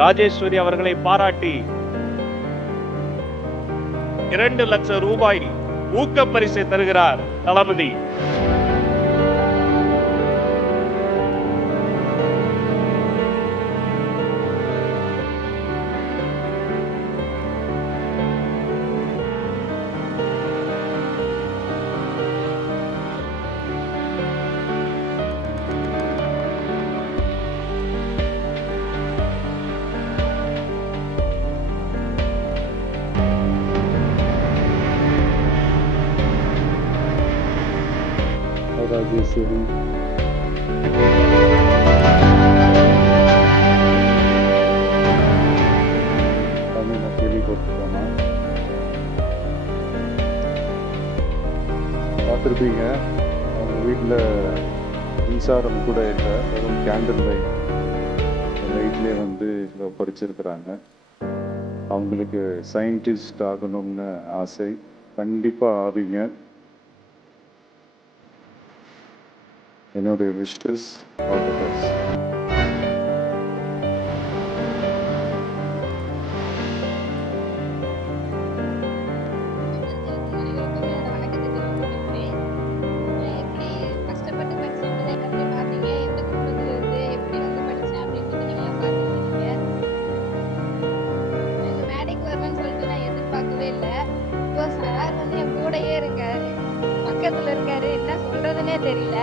ராஜேஸ்வரி அவர்களை பாராட்டி 2 லட்சம் ரூபாய் ஊக்க பரிசை தருகிறார் தளபதி. ராஜேஸ்வரி நான் கேள்விப்பட்டிருக்கேன்னா பார்த்துருப்பீங்க. அவங்க வீட்டில் மின்சாரம் கூட இல்லை, வெறும் கேண்டில் லைட்லேயே வந்து இதை படிச்சிருக்கிறாங்க. அவங்களுக்கு சயின்டிஸ்ட் ஆகணும்னு ஆசை. கண்டிப்பாக ஆவீங்க. என்னுடைய விஷஸ். All the best. பக்கத்துல இருக்காரு, என்ன சொல்றதுன்னே தெரியல.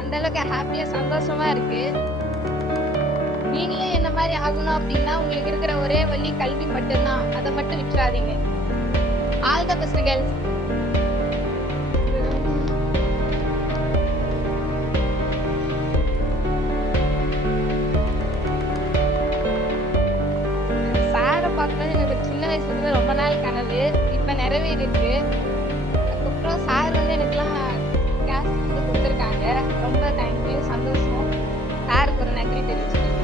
அந்த அளவுக்கு ஹாப்பியா சந்தோஷமா இருக்கு. நீங்களும் என்ன மாதிரி ஆகணும் அப்படின்னா உங்களுக்கு இருக்கிற ஒரே வழி கல்வி மட்டும்தான். அதை மட்டும் விட்டுறாதீங்க. All the best girls. சாரை பார்க்கணும் எனக்கு சின்ன வயசுல இருந்து ரொம்ப நாள் கனவு. இப்ப நிறைவேறிருக்கு. அதுக்கப்புறம் சார் வந்து எனக்குலாம் கேஸ் வந்து கொடுத்துருக்காங்க. ரொம்ப தேங்க்யூ, சந்தோஷம். சாருக்கு ஒரு நன்றி தெரிவிச்சுக்கிறேன்.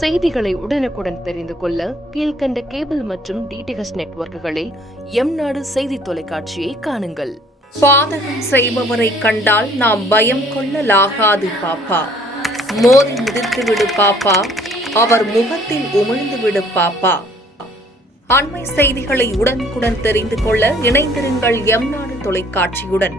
செய்திகளை உடனுக்குடன் தெரிந்து கொள்ள கீழ்கண்ட கேபிள் மற்றும் டிடிஎச் நெட்வொர்க்குகளில் எம்நாடு செய்தி தொலைக்காட்சியை காணுங்கள். பாதகம் செய்பவரை கண்டால் நாம் பயம் கொள்ளலாகாது பாப்பா. மோதி மிதித்து விடு பாப்பா, அவர் முகத்தில் உமிழ்ந்து விடு பாப்பா. அண்மை செய்திகளை உடனுக்குடன் தெரிந்து கொள்ள இணைந்திருங்கள் எம்நாடு தொலைக்காட்சியுடன்.